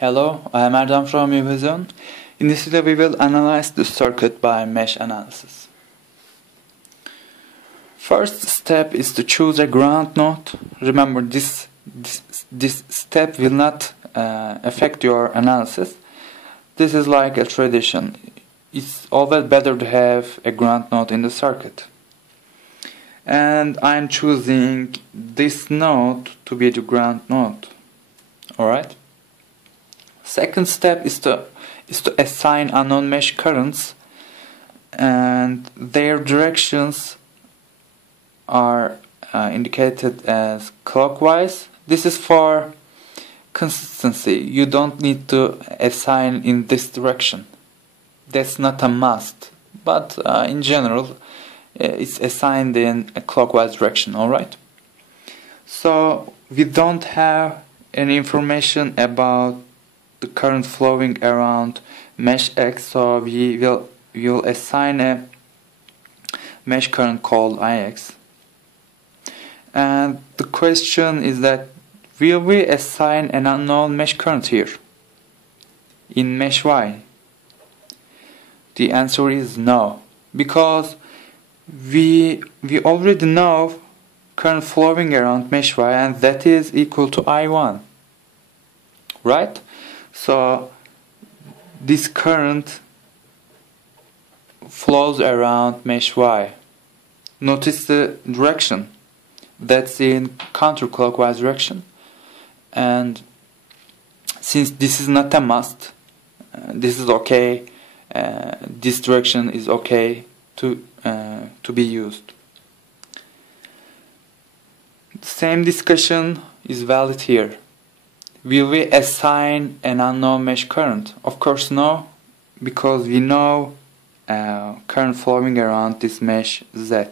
Hello, I am Erdem from UVision. In this video we will analyze the circuit by mesh analysis. First step is to choose a ground node. Remember this step will not affect your analysis. This is like a tradition. It's always better to have a ground node in the circuit. And I'm choosing this node to be the ground node. Alright? Second step is to assign unknown mesh currents, and their directions are indicated as clockwise. This is for consistency. You don't need to assign in this direction. That's not a must, but in general it's assigned in a clockwise direction. Alright, so we don't have any information about the current flowing around mesh X, so we will assign a mesh current called Ix. And the question is that will we assign an unknown mesh current here in mesh Y? The answer is no, because we already know current flowing around mesh Y, and that is equal to I1, right? So this current flows around mesh Y. Notice the direction. That's in counterclockwise direction. And since this is not a must, this is okay. This direction is okay to be used. The same discussion is valid here. Will we assign an unknown mesh current? Of course no, because we know current flowing around this mesh Z.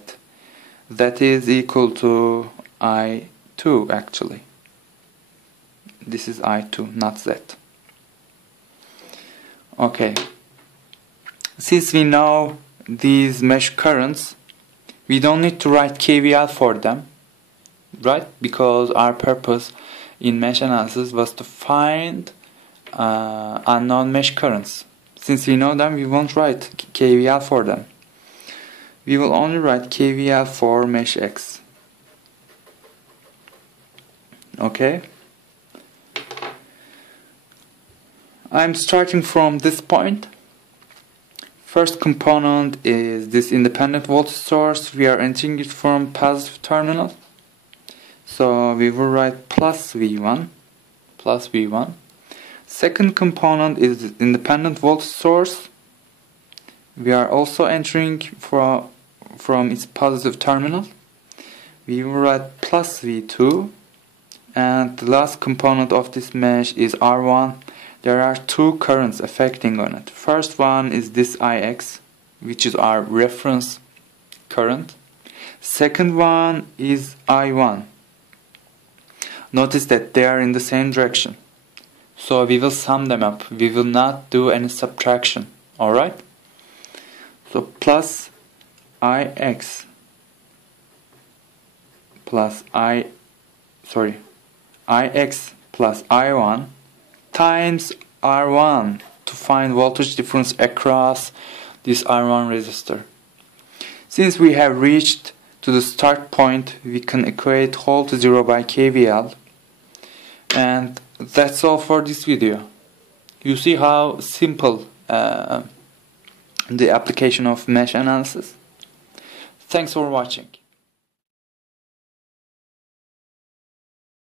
That is equal to I2 actually. This is I2, not Z. Okay. Since we know these mesh currents, we don't need to write KVL for them, right? Because our purpose in mesh analysis was to find unknown mesh currents. Since we know them, we won't write KVL for them. We will only write KVL for mesh X. Okay? I'm starting from this point. First component is this independent voltage source. We are entering it from positive terminal. So we will write plus V1. Second component is the independent voltage source. We are also entering from its positive terminal. We will write plus V2. And the last component of this mesh is R1. There are two currents affecting on it. First one is this Ix, which is our reference current. Second one is I1. Notice that they are in the same direction. So we will sum them up. We will not do any subtraction. Alright? So plus Ix plus Ix plus I1 times R1 to find voltage difference across this R1 resistor. Since we have reached to the start point, we can equate whole to 0 by KVL. And that's all for this video. You see how simple the application of mesh analysis. Thanks for watching.